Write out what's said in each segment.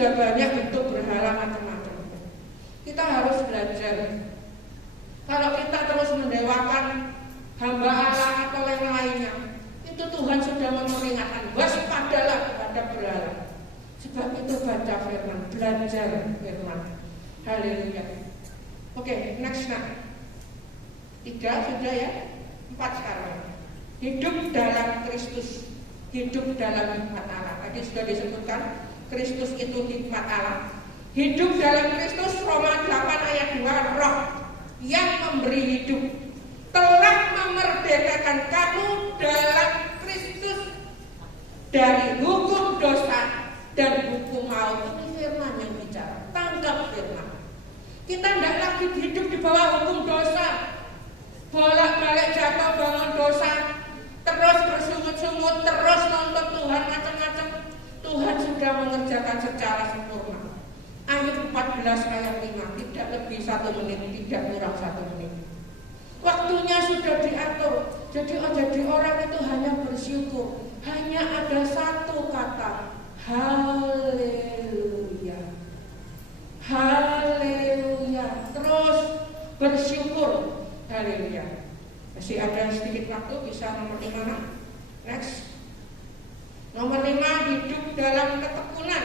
sudah banyak bentuk berhala macam-macam. Kita harus belajar. Kalau kita terus mendewakan hamba Allah atau yang lainnya, itu Tuhan sudah memperingatkan, waspadalah kepada berhala. Sebab itu baca firman, belajar firman. Haleluya. Oke, next nah. 3 sudah ya, 4 sekarang. Hidup dalam Kristus, hidup dalam hikmat Allah. Tadi sudah disebutkan, Kristus itu hikmat Allah. Hidup dalam Kristus, Roma 8 ayat 2, Roh yang memberi hidup telah memerdekakan kamu dalam Kristus dari hukum dosa dan hukum maut. Ini firman yang bicara. Tangkap firman. Kita tidak lagi hidup di bawah hukum dosa, bolak-balik jatuh bangun dosa, terus bersungut-sungut, terus nonton Tuhan macam-macam. Tuhan sudah mengerjakan secara sempurna. Ayat 14 ayat 5, tidak lebih 1 menit, tidak kurang 1 menit. Waktunya sudah diatur. Jadi orang itu hanya bersyukur. Hanya ada satu kata, haleluya. Haleluya. Terus bersyukur. Haleluya. Masih ada sedikit waktu, bisa nomor 5. Next. Nomor 5, hidup dalam ketekunan.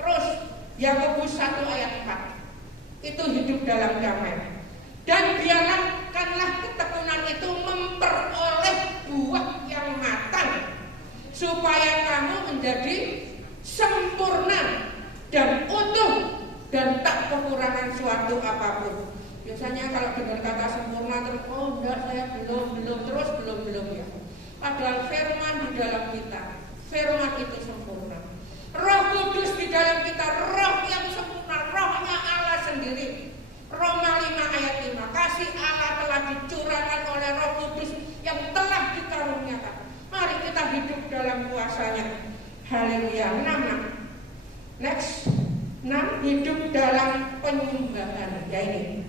Terus Yakobus 1 ayat 4. Itu hidup dalam damai. Dan biarkanlah ketekunan itu memperoleh buah yang matang, supaya kamu menjadi sempurna dan utuh dan tak kekurangan suatu apapun. Biasanya kalau dengar kata sempurna terus, oh enggak, saya belum ya. Padahal firman di dalam kita, firman itu sempurna. Roh Kudus di dalam kita, roh yang sempurna, rohnya Allah sendiri. Roma 5 ayat 5, kasih Allah telah dicurahkan oleh Roh Kudus yang telah dikaruniakan. Mari kita hidup dalam kuasanya. Haleluya. 6. Next. 6, hidup dalam penyembahan. Ya ini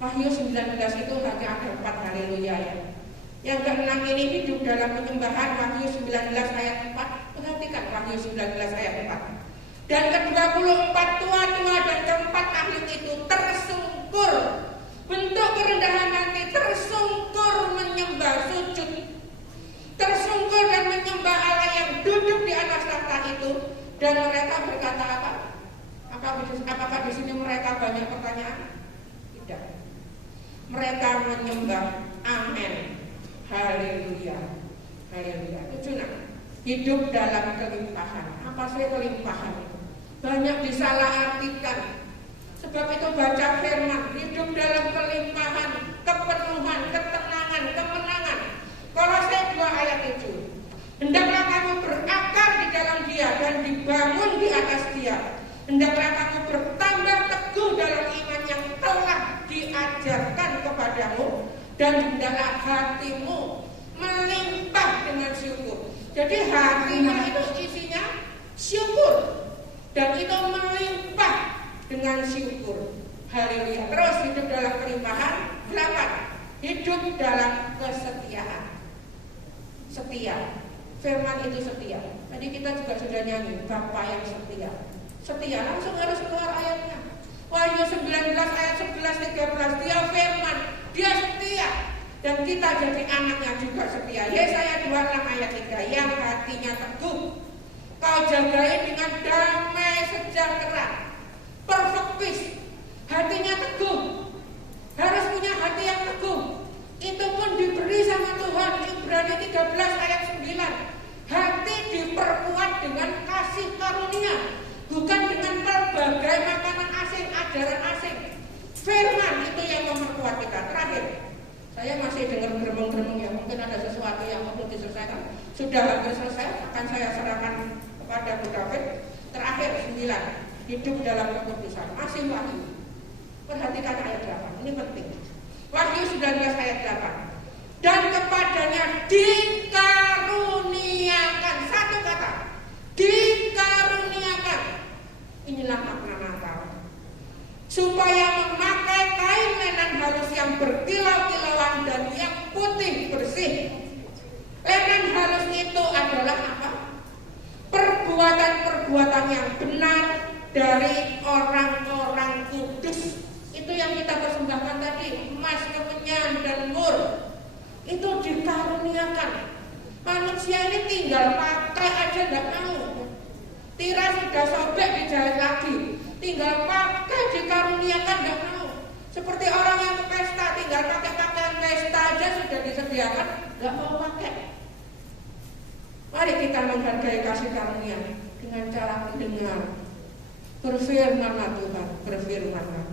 Wahyu 19 itu hanya ada 4 haleluya ya. Yang ke-6 ini hidup dalam penyembahan. Wahyu 19 ayat 4. Perhatikan Wahyu 19 ayat 4. Dan ke-24 tua-tua dan keempat ahli itu tersungkur, bentuk kerendahan hati, tersungkur menyembah sujud, tersungkur dan menyembah Allah yang duduk di atas tahta itu. Dan mereka berkata apa? Apakah di sini mereka banyak pertanyaan? Tidak. Mereka menyembah amin. Haleluya. Haleluya. 7. Hidup dalam kelimpahan. Apa sih kelimpahan itu? Banyak disalahartikan. Sebab itu baca firman, hidup dalam kelimpahan, kepenuhan, ketenangan, kemenangan. Kolose 2 ayat 7. Hendaklah kamu berakar di dalam Dia dan dibangun di atas Dia. Hendaklah kamu bertambah teguh dalam iman yang telah diajarkan kepadamu, dan hendaklah hatimu melimpah dengan syukur. Jadi hatinya itu isinya syukur, dan itu melimpah dengan syukur. Haleluya. Terus hidup dalam kelimpahan. 8. Hidup dalam kesetiaan. Setia. Firman itu setia. Tadi kita juga sudah nyanyi, Bapa yang setia. Setia, langsung harus keluar ayatnya. Wahyu 19 ayat 11-13. Dia firman, dia setia, dan kita jadi anaknya juga setia. Yesaya 26 ayat 3. Yang hatinya teguh, kau jagai dengan damai sejahtera. Perfect peace. Hatinya teguh. Harus punya hati yang teguh. Itu pun diberi sama Tuhan. Ibrani 13 ayat 9. Hati diperkuat dengan kasih karunia, bukan dengan berbagai makanan asing, ajaran asing. Firman itu yang memperkuat kita. Terakhir, saya masih dengar geremeng-geremeng ya. Mungkin ada sesuatu yang perlu diselesaikan. Sudah hampir selesai. Akan saya serahkan kepada Bu David. Terakhir 9. Hidup dalam kekudusan. Masih Wahyu. Perhatikan ayat 8. Ini penting. Wahyu 19 ayat 8. Dan kepadanya dikaruniakan. Satu kata, dikaruniakan. Inilah makna Natal. Supaya memakai kain lenan halus yang berkilau-kilauan dan yang putih bersih. Lenan halus itu adalah apa? Perbuatan-perbuatan yang benar, dari orang-orang kudus. Itu yang kita persembahkan tadi, emas, kemenyan, dan mur. Itu dikaruniakan. Manusia ini tinggal pakai aja nggak mau. Tirai sudah sobek dijahit lagi, tinggal pakai dikaruniakan nggak mau. Seperti orang yang ke pesta, tinggal pakai pakaian pesta aja sudah disediakan, nggak mau pakai. Mari kita menghargai kasih karunia dengan cara mendengar, berfirmanlah Tuhan, berfirmanlah.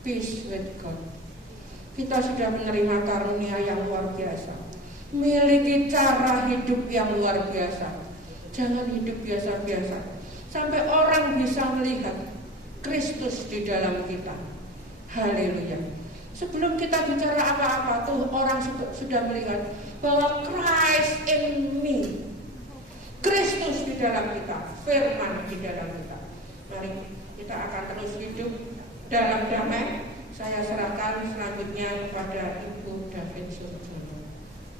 Peace with God. Kita sudah menerima karunia yang luar biasa, miliki cara hidup yang luar biasa. Jangan hidup biasa-biasa, sampai orang bisa melihat Kristus di dalam kita. Haleluya. Sebelum kita bicara apa-apa tuh orang sudah melihat bahwa Christ in me, Kristus di dalam kita, firman di dalam kita. Mari kita akan terus hidup dalam damai. Saya serahkan selanjutnya kepada Ibu David Surjono.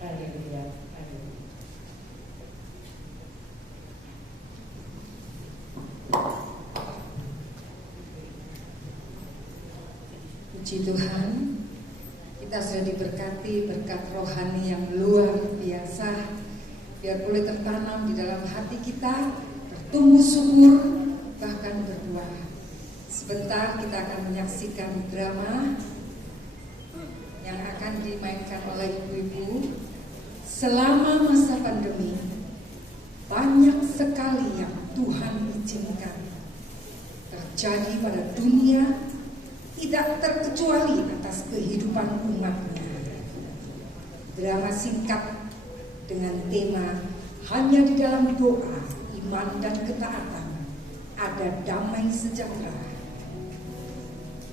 Haleluya. Puji Tuhan, kita sudah diberkati berkat rohani yang luar biasa. Biar boleh tertanam di dalam hati kita, bertumbuh subur, bahkan berbuah. Sebentar kita akan menyaksikan drama yang akan dimainkan oleh ibu-ibu. Selama masa pandemi, banyak sekali yang Tuhan izinkan terjadi pada dunia, tidak terkecuali atas kehidupan umatnya. Drama singkat dengan tema hanya di dalam doa, iman dan ketaatan ada damai sejahtera.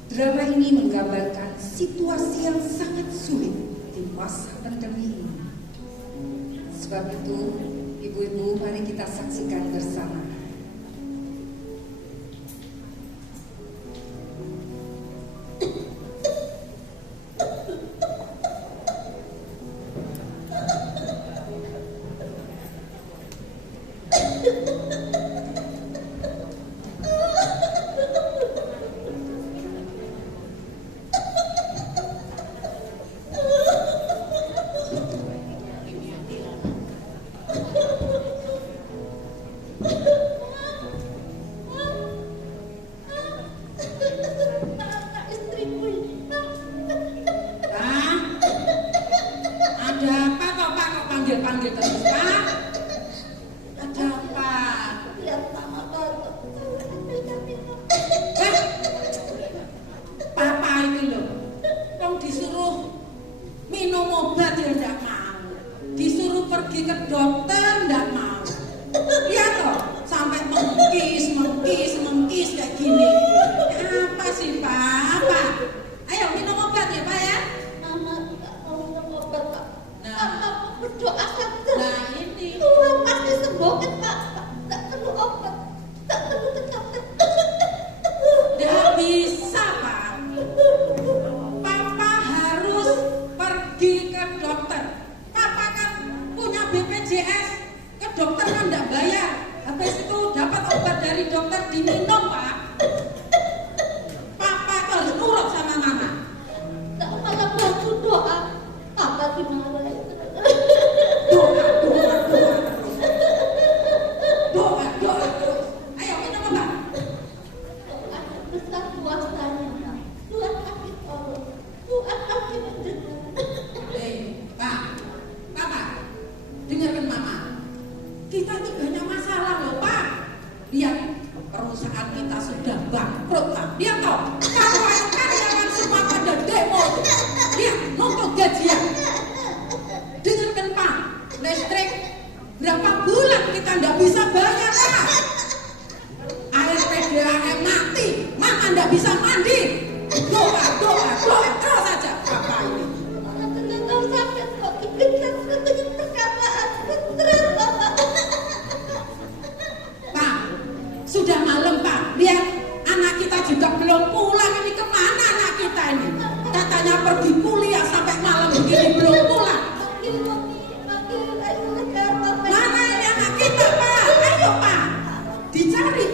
Drama ini menggambarkan situasi yang sangat sulit di masa pandemi ini. Sebab itu, ibu-ibu, mari kita saksikan bersama.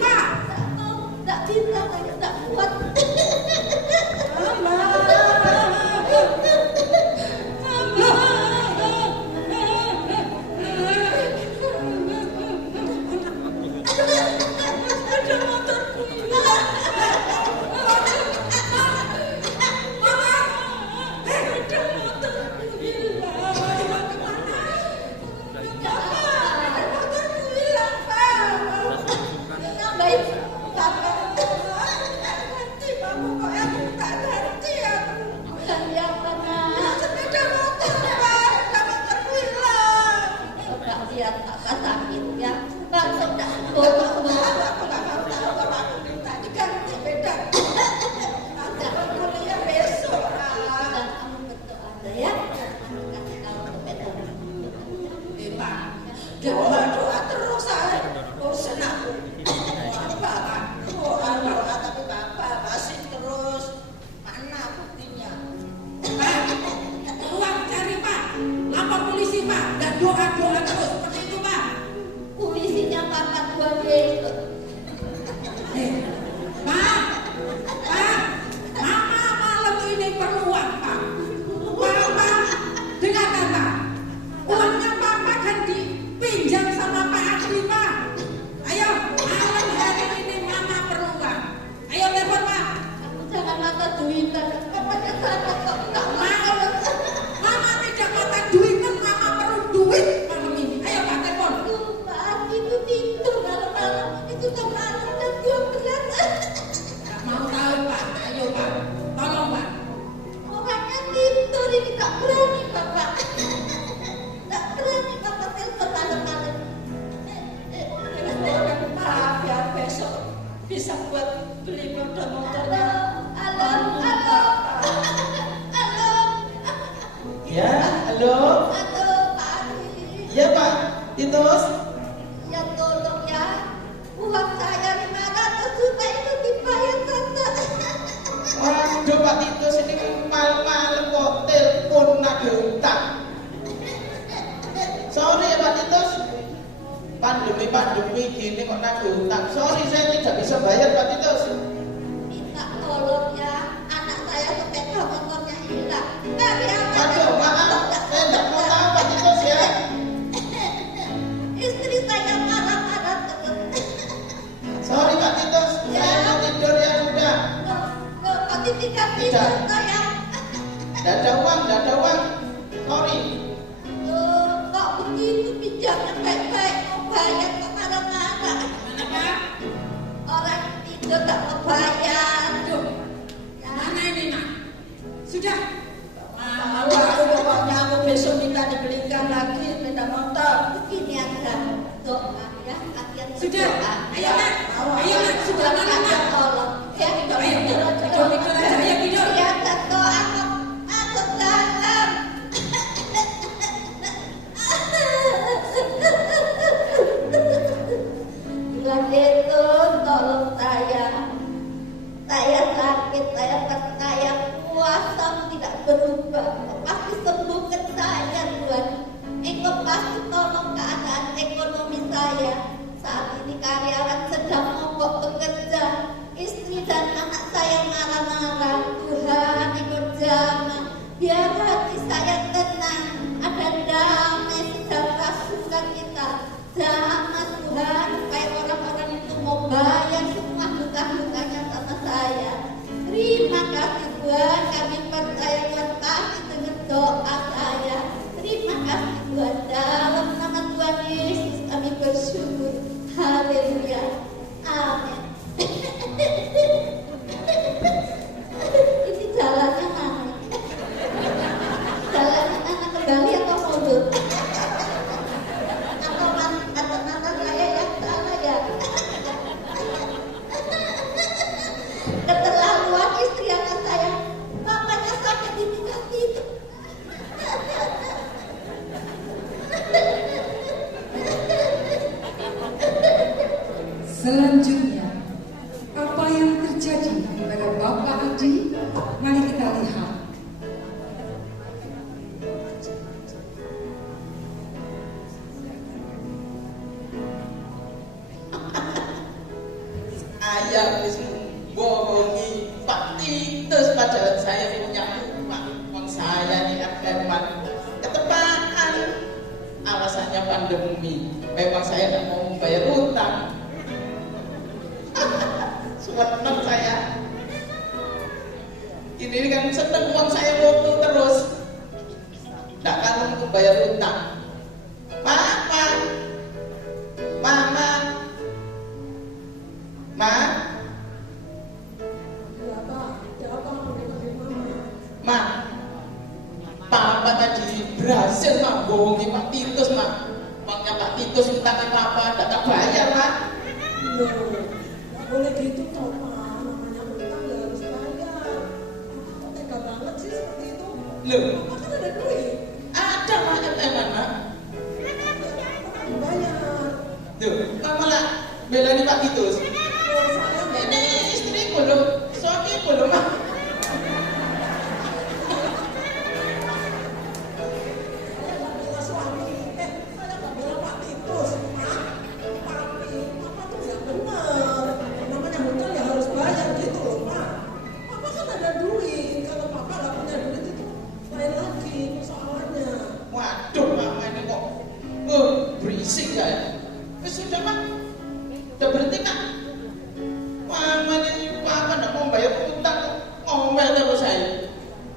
Pak. Doa terus saya. Oh senang. Doa tapi Bapak masih terus. Mana buktinya? Pak, ruang cari Pak, lapor polisi Pak, dan doa-doa terus seperti itu Pak. Polisinya Bapak Tuhan Yesus. Pak, Mama malam ini perlu uang Pak. Papa, dengarkan Pak, uangnya Papa kan dipinjam sama Pak Adli Pak. Ayo, malam hari ini Mama perlu uang. Ayo telepon Pak. Jangan mata duitan. Papanya sana kok nggak mau. Mama tidak mata duit kan Mama perlu duit malam ini. Ayo Pak telepon. Pak, itu tidur malam-malam. Itu kemarin dan dia berat. Gak mau tahu Pak. Ayo Pak, tolong Pak. Orangnya tidur ini tak berani Bapak. Tak berani Bapak telepon malam-malam. Pak, biar besok bisa buat beli motor-motornya. Halo, halo, halo, Ya, halo. halo, Pak Adi. Ya Pak, Titus. Ya tolong ya, uang saya 500 juta itu dibayar Tante. Waduh Pak Titus, ini malam-malam kok telepon nagih utang. Sorry ya Pak Titus, pandemi gini kok nagih utang. Sorry, saya tidak bisa bayar Pak Titus. Minta tolong ya, anak saya sepeda motornya hilang. Dari awal Waduh, maaf, saya tidak mau tahu Pak Titus ya. istri saya marah-marah terus. Sorry Pak Titus, saya mau tidur ya sudah. Pasti tidak tidur saya. Tidak ada uang. Sorry. Kok begitu pinjamnya baik-baik mau bayar kok marah-marah. Mana Pak? Orang tidur tak mau bayar. Aduh, mana ini Nak? Sudah. Malu aku pokoknya aku besok minta dibelikan lagi sepeda motor. Begini aja, doa ya, hati-hati Sudah. berdoa. Ayo Nak. Ayo Nak. Sudah mana Ada Nak? tolong. Ya, Ayo tidur aja. Ayo tidur. ya, dan doa masuk dalam. Tuhan Yesus, tolong saya. Saya sakit, saya puasa tidak berubah. Pasti sembuhkan saya Tuhan. Engkau pasti tolong keadaan ekonomi saya. Saat ini karyawan sedang mogok bekerja. Istri dan anak saya marah-marah. Tuhan, Engkau jamah. Biar hati saya tenang. Ada damai sejahtera sukacita. Jamah Tuhan, supaya orang-orang itu mau bayar semua hutang-hutangnya sama saya. Terima kasih Tuhan, kami percaya Tuhan pasti dengar doa saya. Terima kasih Tuhan, dalam nama Tuhan Yesus kami bersyukur. Haleluya. Amin. Ini jalannya mana? Jalannya mana, kembali atau mundur? Atau mata saya yang salah ya? Keterlaluan istri anak saya. Bapaknya sakit ini gak tidur. Selanjutnya, apa yang terjadi pada Bapak Adi? Mari kita lihat. Ayah wis bohongi Pak Titus, padahal saya punya uang saya ini akan ketepaan. Alasannya pandemi, memang saya tidak mau membayar utang. Seneng saya. Ini kan seneng uang saya waktu terus. Tidak kan untuk bayar utang. Papa, Mama, Ma, hasil mah bohongi Pak Titus mah. Uangnya Pak Titus utangnya papa tak bayar lah. Loh, nggak boleh gitu toh Pak. Namanya utang ya harus bayar. Kok tega banget sih seperti itu? Loh, Papa kan ada duit. ada mah mana? Papa bayar. Tuh, kamu malah belain Pak Titus. Loh, saya nggak Ini istriku loh, suamiku loh mah. bela suami. Saya nggak bela Pak Titus, Pak. Tapi Papa tuh nggak benar. Namanya hutang ya harus bayar gitu loh, Pak. Papa kan ada duit. Kalau Papa nggak punya duit itu lain lagi persoalannya. Waduh, mama ini kok berisik ya. Sudah mah, udah berhenti kak. Mama ini papa nggak mau bayar utang, ngomel terus saya.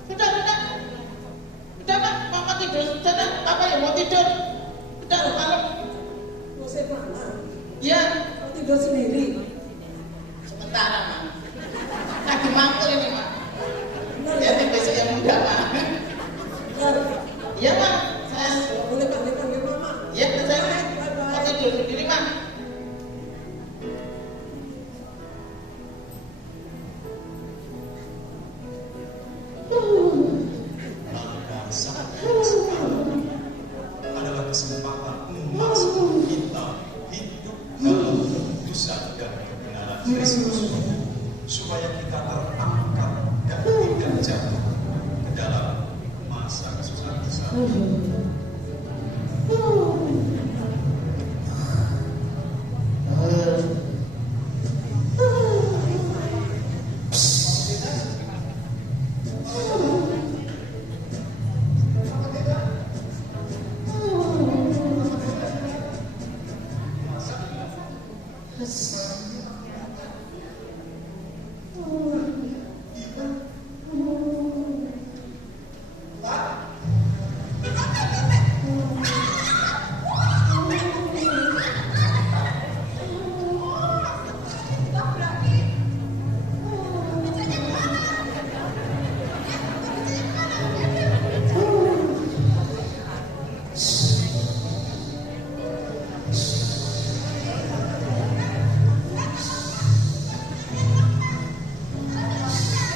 Sudah kak, mama tidur. Sudah, papa yang mau tidur. Sudah malam. Ngusir Mama. Ya, Mau tidur sendiri. sementara mah. Lagi mangkul ini mah. Benar Ya, ya? besok yang muda mah. Benar. Iya mah, saya. Nggak boleh panggil Mama. Ya, saya Bye, mau bye. tidur sendiri mah. Maka saat yang sekarang adalah kesempatan emas kita hidup dalam kekudusan dan kebenaran Kristus, supaya kita terangkat dan tidak jatuh ke dalam masa kesusahan besar.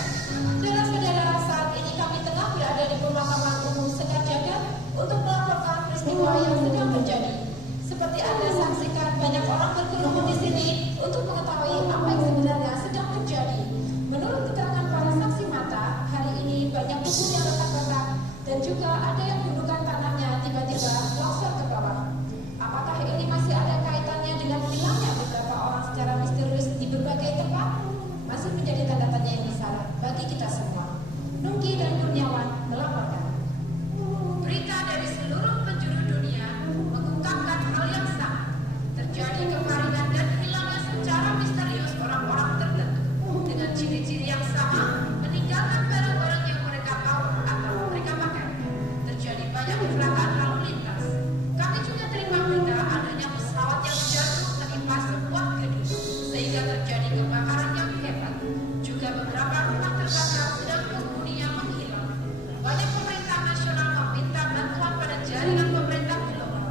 Saudara-saudara, saat ini kami tengah berada di pemakaman umum Sekarjaga untuk melaporkan peristiwa yang sedang terjadi. Seperti Anda saksikan, banyak orang berkerumun di sini untuk mengetahui apa yang sebenarnya sedang terjadi. Menurut keterangan para saksi mata, hari ini banyak kubur yang retak-retak dan juga ada yang gundukan tanahnya tiba-tiba longsor ke bawah. Apakah ini masih ada kaitannya dengan hilangnya beberapa orang secara misterius di berbagai tempat? Masih menjadi tanda tanya yang besar bagi kita semua. Nungki dan Kurniawan melaporkan. Berita dari seluruh penjuru dunia mengungkapkan hal yang sama. Terjadi kemaringan dan hilangnya secara misterius orang-orang tertentu dengan ciri-ciri yang sama, meninggalkan barang-barang yang mereka bawa atau mereka pakai. Terjadi banyak kecelakaan lalu lintas. Kami juga terima berita adanya pesawat yang jatuh menimpa sebuah gedung sehingga terjadi kebakaran yang hebat. Juga beberapa rumah terbakar sedang penghuninya menghilang. Banyak pemerintah nasional meminta bantuan pada jaringan pemerintah global.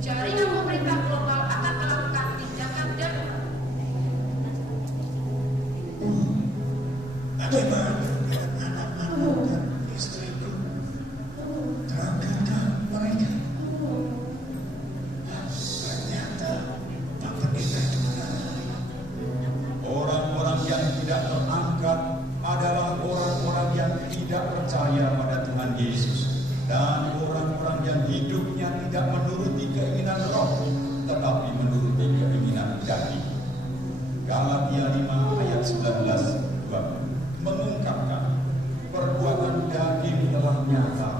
Jaringan pemerintah global akan melakukan tindakan darurat. Bagaimana dengan anak-anak dan istriku? Terangkatkah mereka? Ternyata Bapak kita itu benar. Orang-orang yang tidak terangkat adalah orang-orang yang tidak percaya pada Tuhan Yesus, dan orang-orang yang hidupnya tidak menuruti keinginan roh, tetapi menuruti keinginan daging. Galatia 5 ayat 19 mengungkapkan perbuatan daging telah nyata,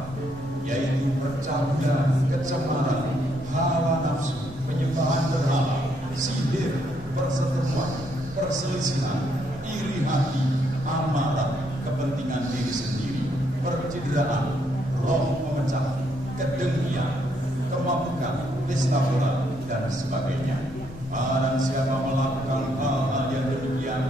yaitu percabulan, kecemaran, hawa nafsu, penyembahan berhala, sihir, perseteruan, perselisihan, iri hati, amarah, kepentingan diri sendiri, percideraan, roh memecah, kedengkian, kemabukan, pesta bola, dan sebagainya. Barang siapa melakukan hal-hal yang demikian